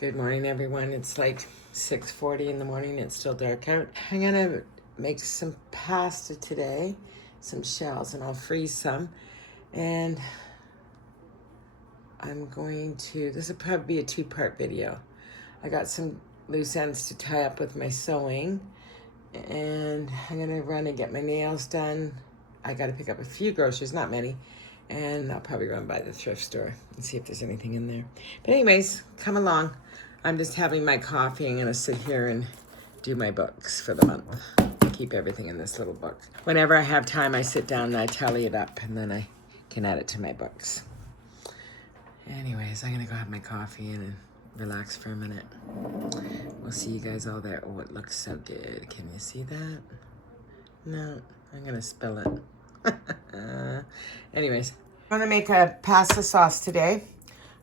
Good morning, everyone. It's like 6:40 in the morning. It's still dark out. I'm gonna make some pasta today, some shells, and I'll freeze some. And I'm going to, this will probably be a two-part video. I got some loose ends to tie up with my sewing, and I'm gonna run and get my nails done. I gotta pick up a few groceries, not many, and I'll probably run by the thrift store and see if there's anything in there. But anyways, come along. I'm just having my coffee. I'm gonna sit here and do my books for the month. Keep everything in this little book. Whenever I have time, I sit down and I tally it up, and then I can add it to my books. Anyways, I'm gonna go have my coffee and relax for a minute. We'll see you guys all there. Oh, it looks so good. Can you see that? No, I'm gonna spill it. Anyways, I'm gonna make a pasta sauce today.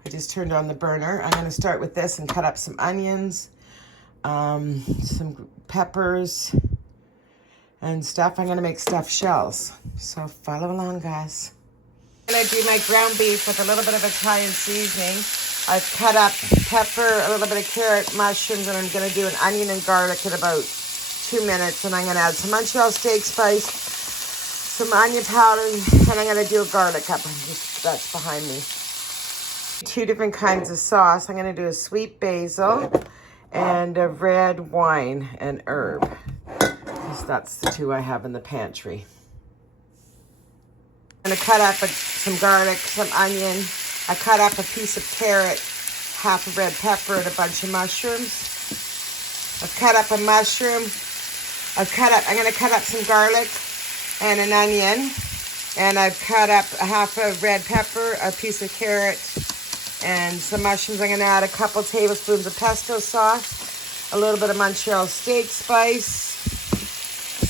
I just turned on the burner. I'm gonna start with this and cut up some onions, some peppers and stuff. I'm gonna make stuffed shells. So follow along, guys. I'm gonna do my ground beef with a little bit of Italian seasoning. I've cut up pepper, a little bit of carrot, mushrooms, and I'm gonna do an onion and garlic in about 2 minutes. And I'm gonna add some Montreal steak spice, some onion powder, and I'm gonna do a garlic up. That's behind me. 2 different kinds of sauce. I'm gonna do a sweet basil and a red wine and herb. Because that's the 2 I have in the pantry. I'm gonna cut up some garlic, some onion. I cut up a piece of carrot, half a red pepper, and a bunch of mushrooms. I've cut up a mushroom. I'm gonna cut up some garlic and an onion. And I've cut up a half a red pepper, a piece of carrot, and some mushrooms. I'm gonna add a couple tablespoons of pesto sauce, a little bit of Montreal steak spice,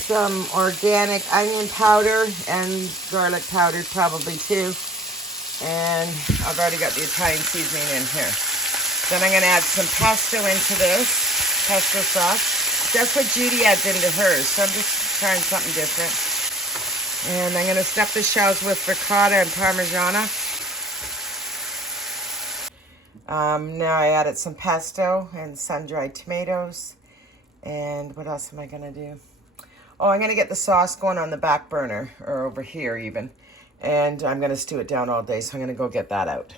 some organic onion powder, and garlic powder probably too. And I've already got the Italian seasoning in here. Then I'm gonna add some pesto into this, pesto sauce. That's what Judy adds into hers, so I'm just trying something different. And I'm gonna stuff the shells with ricotta and Parmigiana. Now I added some pesto and sun-dried tomatoes. And what else am I gonna do? Oh, I'm gonna get the sauce going on the back burner, or over here even. And I'm gonna stew it down all day, so I'm gonna go get that out.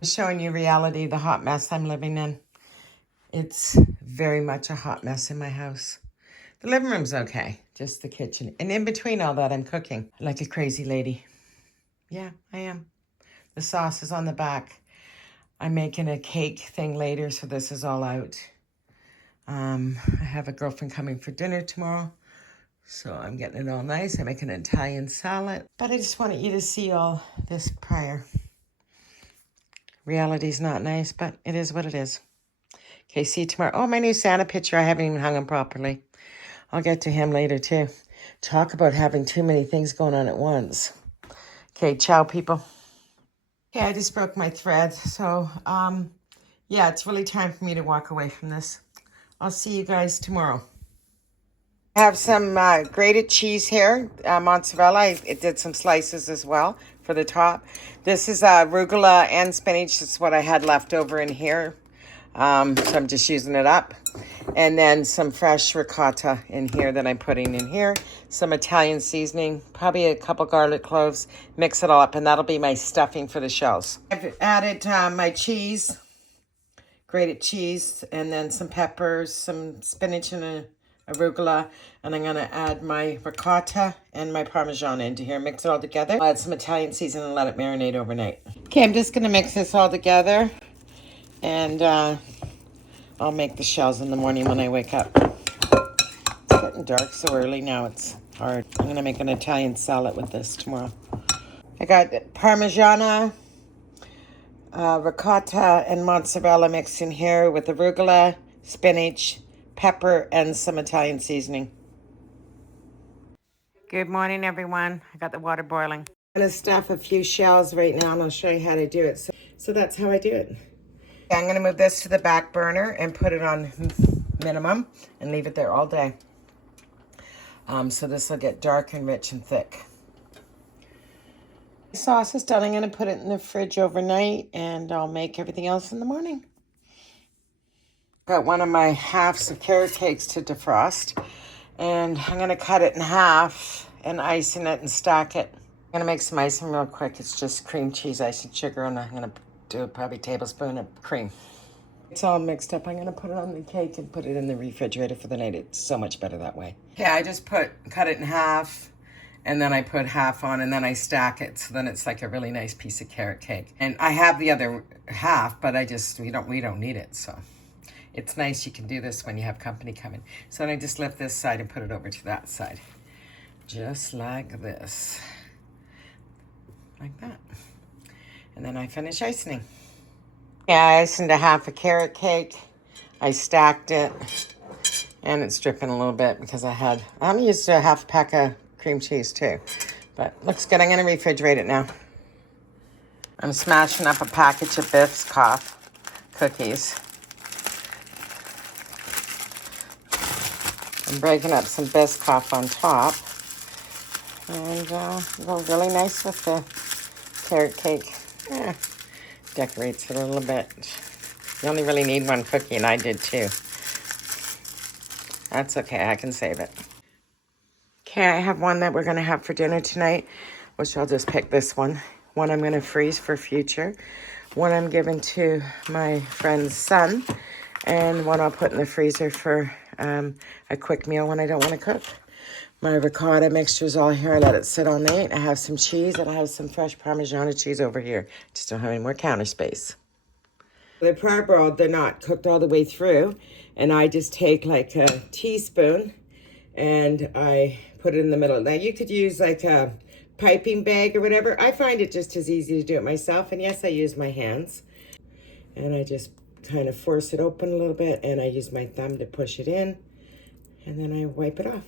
I'm showing you reality, the hot mess I'm living in. It's very much a hot mess in my house. The living room's okay, just the kitchen. And in between all that, I'm cooking like a crazy lady. Yeah, I am. The sauce is on the back. I'm making a cake thing later, so this is all out. I have a girlfriend coming for dinner tomorrow, so I'm getting it all nice. I'm making an Italian salad, but I just wanted you to see all this prior. Reality's not nice, but it is what it is. Okay, see you tomorrow. Oh, my new Santa picture, I haven't even hung him properly. I'll get to him later, too. Talk about having too many things going on at once. Okay, ciao, people. Okay, I just broke my thread, so, yeah, it's really time for me to walk away from this. I'll see you guys tomorrow. I have some grated cheese here, mozzarella. I did some slices as well for the top. This is arugula and spinach. That's what I had left over in here. So I'm just using it up. And then some fresh ricotta in here that I'm putting in here. Some Italian seasoning, probably a couple garlic cloves. Mix it all up, and that'll be my stuffing for the shells. I've added my cheese, grated cheese, and then some peppers, some spinach and arugula. And I'm going to add my ricotta and my Parmesan into here. Mix it all together. I'll add some Italian seasoning and let it marinate overnight. Okay, I'm just going to mix this all together. And I'll make the shells in the morning when I wake up. It's getting dark so early now. It's hard. I'm going to make an Italian salad with this tomorrow. I got Parmigiana, ricotta, and mozzarella mixed in here with arugula, spinach, pepper, and some Italian seasoning. Good morning, everyone. I got the water boiling. I'm going to stuff a few shells right now, and I'll show you how to do it. So that's how I do it. I'm going to move this to the back burner and put it on minimum and leave it there all day. So this will get dark and rich and thick. The sauce is done. I'm going to put it in the fridge overnight, and I'll make everything else in the morning. Got one of my halves of carrot cakes to defrost, and I'm gonna cut it in half and icing it and stack it. I'm gonna make some icing real quick. It's just cream cheese, icing, sugar, and I'm gonna do probably a tablespoon of cream. It's all mixed up. I'm gonna put it on the cake and put it in the refrigerator for the night. It's so much better that way. Okay, I just cut it in half, and then I put half on, and then I stack it, so then it's like a really nice piece of carrot cake. And I have the other half, but we don't need it, so. It's nice you can do this when you have company coming. So then I just lift this side and put it over to that side. Just like this. Like that. And then I finish icing. Yeah, I iced a half a carrot cake. I stacked it. And it's dripping a little bit because I'm used to a half a pack of cream cheese too. But looks good. I'm going to refrigerate it now. I'm smashing up a package of Biscoff cookies. I'm breaking up some Biscoff on top. And go really nice with the carrot cake. Decorates it a little bit. You only really need one cookie, and I did too. That's okay, I can save it. Okay, I have one that we're going to have for dinner tonight, which I'll just pick this one. One I'm going to freeze for future. One I'm giving to my friend's son. And one I'll put in the freezer for a quick meal when I don't want to cook. My ricotta mixture is all here. I let it sit all night. I have some cheese, and I have some fresh Parmigiano cheese over here. Just don't have any more counter space. They're parboiled. They're not cooked all the way through. And I just take like a teaspoon and I put it in the middle. Now you could use like a piping bag or whatever. I find it just as easy to do it myself. And yes, I use my hands. And I just kind of force it open a little bit, and I use my thumb to push it in, and then I wipe it off.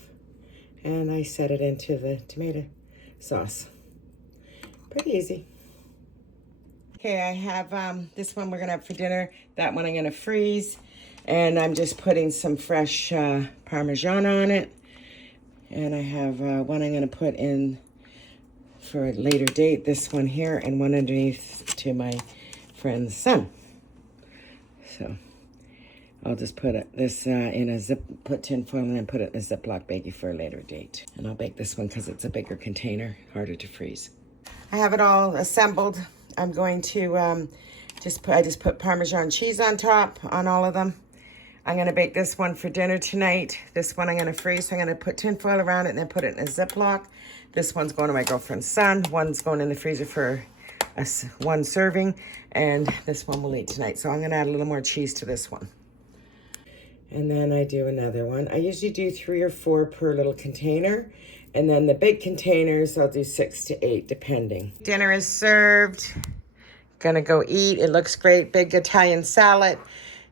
And I set it into the tomato sauce. Pretty easy. Okay, I have this one we're gonna have for dinner. That one I'm gonna freeze. And I'm just putting some fresh Parmesan on it. And I have one I'm gonna put in for a later date, this one here, and one underneath to my friend's son. So I'll just put this in a put tin foil and then put it in a Ziploc baggie for a later date. And I'll bake this one because it's a bigger container, harder to freeze. I have it all assembled. I'm going to I just put Parmesan cheese on top on all of them. I'm going to bake this one for dinner tonight. This one I'm going to freeze. So I'm going to put tin foil around it and then put it in a Ziploc. This one's going to my girlfriend's son. One's going in the freezer for one serving. And this one we'll eat tonight. So I'm going to add a little more cheese to this one. And then I do another one. I usually do 3 or 4 per little container. And then the big containers, I'll do 6 to 8, depending. Dinner is served. Gonna go eat. It looks great. Big Italian salad.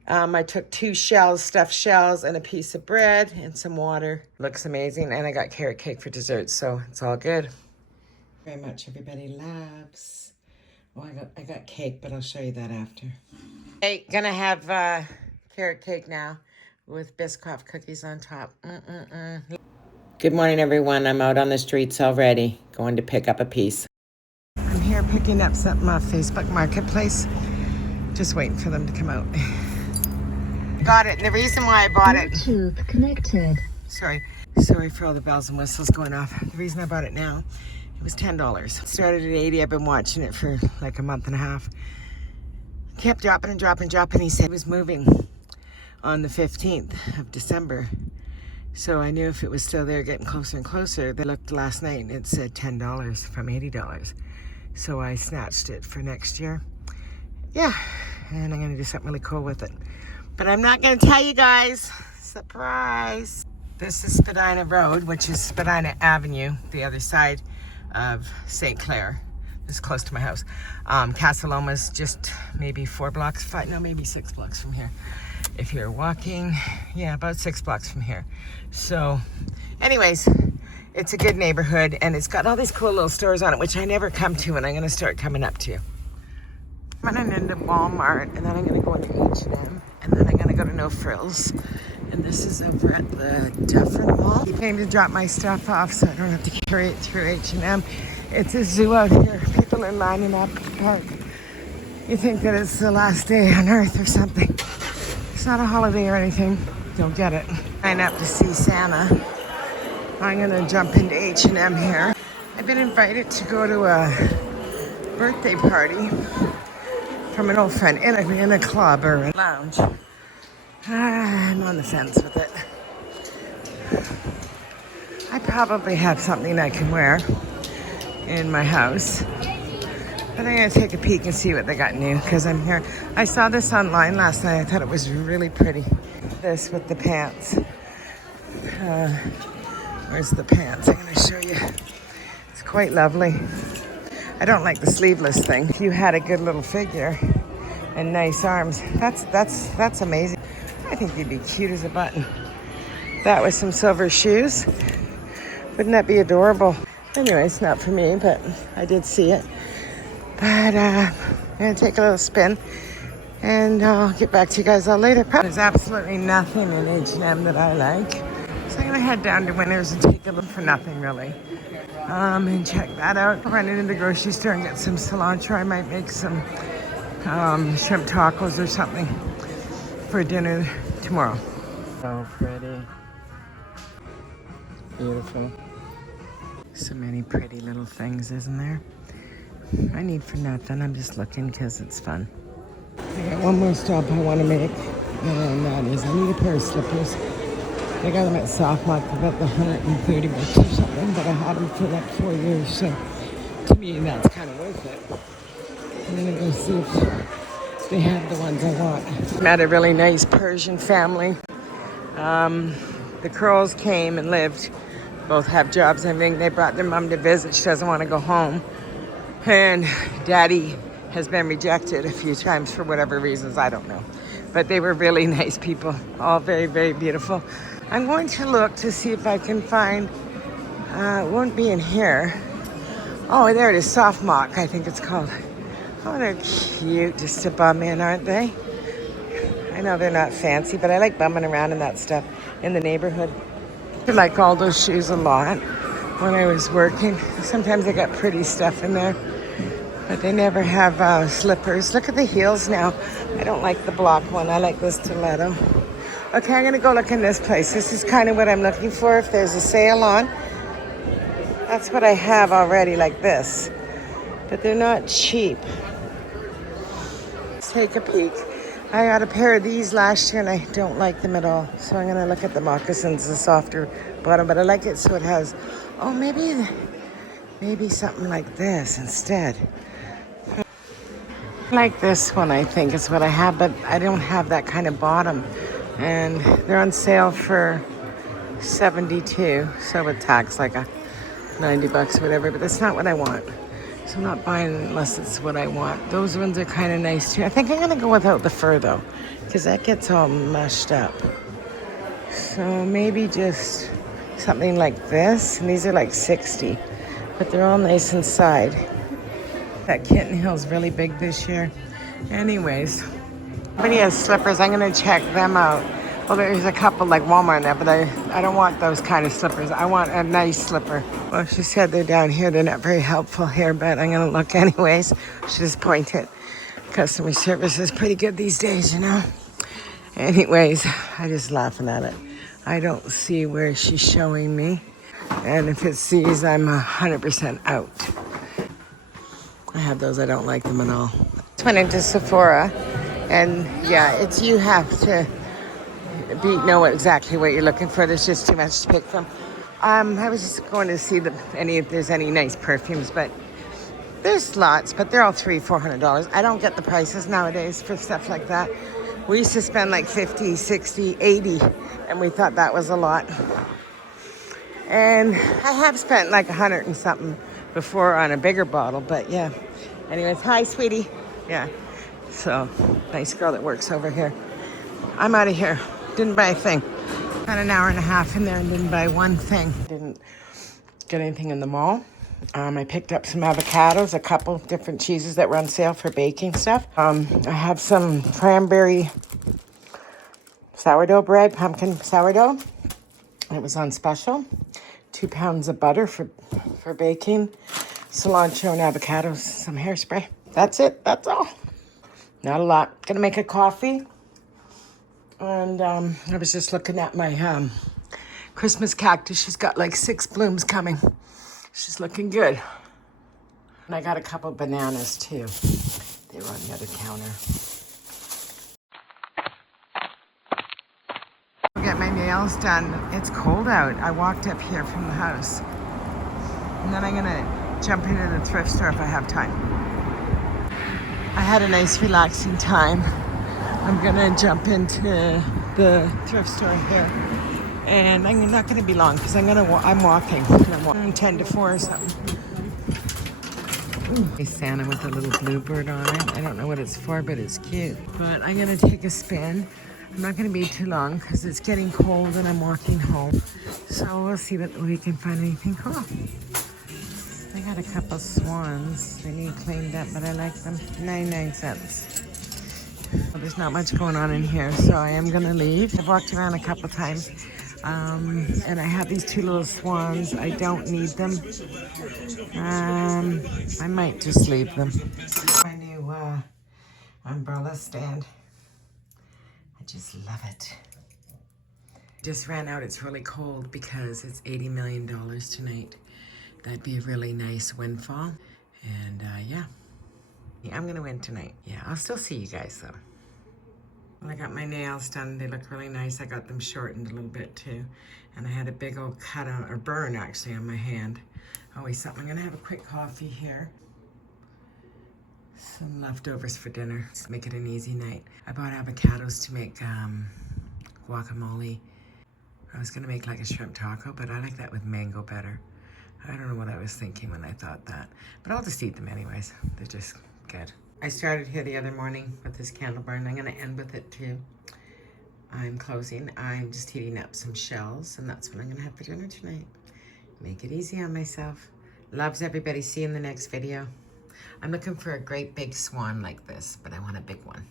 I took 2 shells, stuffed shells, and a piece of bread and some water. Looks amazing. And I got carrot cake for dessert, so it's all good. Very much. Everybody loves. Oh, I got cake, but I'll show you that after. Hey, gonna have carrot cake now with Biscoff cookies on top. Good morning, everyone. I'm out on the streets already, going to pick up a piece. I'm here picking up something off Facebook Marketplace. Just waiting for them to come out. Got it. And the reason why I bought it... Bluetooth connected. Sorry for all the bells and whistles going off. The reason I bought it now, it was $10. It started at 80. I've been watching it for like a month and a half. Kept dropping and dropping and dropping. He said it was moving on the 15th of December. So I knew if it was still there, getting closer and closer. They looked last night and it said $10 from $80. So I snatched it for next year. Yeah, and I'm gonna do something really cool with it. But I'm not gonna tell you guys. Surprise. This is Spadina Road, which is Spadina Avenue, the other side of St. Clair. This is close to my house. Casa Loma's just maybe 4 blocks, maybe 6 blocks from here. If you're walking, yeah, about 6 blocks from here. So, anyways, it's a good neighborhood, and it's got all these cool little stores on it, which I never come to, and I'm gonna start coming up to. I'm running into Walmart, and then I'm gonna go into H&M, and then I'm gonna go to No Frills. And this is over at the Dufferin Mall. He came to drop my stuff off so I don't have to carry it through H&M. It's a zoo out here. People are lining up at the park. You think that it's the last day on Earth or something. It's not a holiday or anything. You'll get it. Sign up to see Santa. I'm gonna jump into H&M here. I've been invited to go to a birthday party from an old friend in a club or a lounge. I'm on the fence with it. I probably have something I can wear in my house. But I'm gonna take a peek and see what they got new because I'm here. I saw this online last night. I thought it was really pretty. This with the pants. Where's the pants? I'm gonna show you. It's quite lovely. I don't like the sleeveless thing. If you had a good little figure and nice arms, that's amazing. I think you'd be cute as a button. That with some silver shoes. Wouldn't that be adorable? Anyway, it's not for me, but I did see it. But I'm gonna take a little spin and I'll get back to you guys all later. There's absolutely nothing in H&M that I like. So I'm gonna head down to Winners and take a look for nothing really. And check that out. Run into the grocery store and get some cilantro. I might make some shrimp tacos or something for dinner tomorrow. So pretty. Beautiful. So many pretty little things, isn't there? I need for nothing. I'm just looking because it's fun. I got one more stop I want to make, and that is I need a pair of slippers. I got them at Softlock for about the $130 or something, but I had them for like 4 years, so to me that's kind of worth it. I'm gonna go see if they have the ones I want. Met a really nice Persian family. The Curls came and lived. Both have jobs and everything. They brought their mom to visit. She doesn't want to go home. And Daddy has been rejected a few times for whatever reasons, I don't know. But they were really nice people, all very, very beautiful. I'm going to look to see if I can find, it won't be in here. Oh, there it is, Soft Mock, I think it's called. Oh, they're cute just to bum in, aren't they? I know they're not fancy, but I like bumming around in that stuff in the neighborhood. I like all those shoes a lot when I was working. Sometimes they got pretty stuff in there, but they never have slippers. Look at the heels now. I don't like the block one. I like the stiletto. Okay, I'm gonna go look in this place. This is kind of what I'm looking for. If there's a sale on, that's what I have already, like this. But they're not cheap. Let's take a peek. I got a pair of these last year and I don't like them at all. So I'm gonna look at the moccasins, the softer bottom, but I like it so it has, oh, maybe something like this instead. Like this one, I think is what I have, but I don't have that kind of bottom. And they're on sale for $72, so with tax like a $90 or whatever, but that's not what I want. So I'm not buying unless it's what I want. Those ones are kind of nice too. I think I'm gonna go without the fur though, because that gets all mushed up. So maybe just something like this, and these are like 60, but they're all nice inside. That Kitten Hill's really big this year. Anyways, somebody has slippers. I'm gonna check them out. Well, there's a couple like Walmart in there, but I don't want those kind of slippers. I want a nice slipper. Well, she said they're down here. They're not very helpful here, but I'm gonna look anyways. She just pointed. Customer service is pretty good these days, you know? Anyways, I just laughing at it. I don't see where she's showing me. And if it sees, I'm 100% out. I have those, I don't like them at all. Just went into Sephora, and yeah, it's you have to know exactly what you're looking for. There's just too much to pick from. I was just going to see if there's any nice perfumes, but there's lots, but they're all $300-400. I don't get the prices nowadays for stuff like that. We used to spend like 50, 60, 80, and we thought that was a lot. And I have spent like 100 and something before on a bigger bottle, but yeah. Anyways, hi, sweetie. Yeah. So, nice girl that works over here. I'm out of here. Didn't buy a thing. Had an hour and a half in there and didn't buy one thing. Didn't get anything in the mall. I picked up some avocados, a couple different cheeses that were on sale for baking stuff. I have some cranberry sourdough bread, pumpkin sourdough. It was on special. 2 pounds of butter for baking. Cilantro and avocados, some hairspray. That's it. That's all. Not a lot. Gonna make a coffee. And I was just looking at my Christmas cactus. She's got like 6 blooms coming. She's looking good. And I got a couple bananas too. They were on the other counter. I'll get my nails done. It's cold out. I walked up here from the house. And then I'm gonna jump into the thrift store if I have time. I had a nice relaxing time. I'm gonna jump into the thrift store here. And I'm not gonna be long because I'm walking. I'm walking 10 to 4 or something. Ooh. Santa with a little bluebird on it. I don't know what it's for, but it's cute. But I'm gonna take a spin. I'm not gonna be too long because it's getting cold and I'm walking home. So we'll see if we can find anything cool. I got a couple swans. They need cleaned up, but I like them. 99 cents. Well, there's not much going on in here, so I am gonna leave. I've walked around a couple times. And I have these 2 little swans. I don't need them. I might just leave them. My new umbrella stand. I just love it. Just ran out. It's really cold because it's $80 million tonight. That'd be a really nice windfall. And yeah, I'm gonna win tonight. Yeah, I'll still see you guys though. Well, I got my nails done. They look really nice. I got them shortened a little bit too. And I had a big old cut on, or burn actually, on my hand. Always something. I'm gonna have a quick coffee here. Some leftovers for dinner. Just make it an easy night. I bought avocados to make guacamole. I was gonna make like a shrimp taco, but I like that with mango better. I don't know what I was thinking when I thought that, but I'll just eat them anyways. They're just good. I started here the other morning with this candle burn. I'm gonna end with it too. I'm closing. I'm just heating up some shells, and that's what I'm gonna have for dinner tonight. Make it easy on myself. Loves everybody. See you in the next video. I'm looking for a great big swan like this, but I want a big one.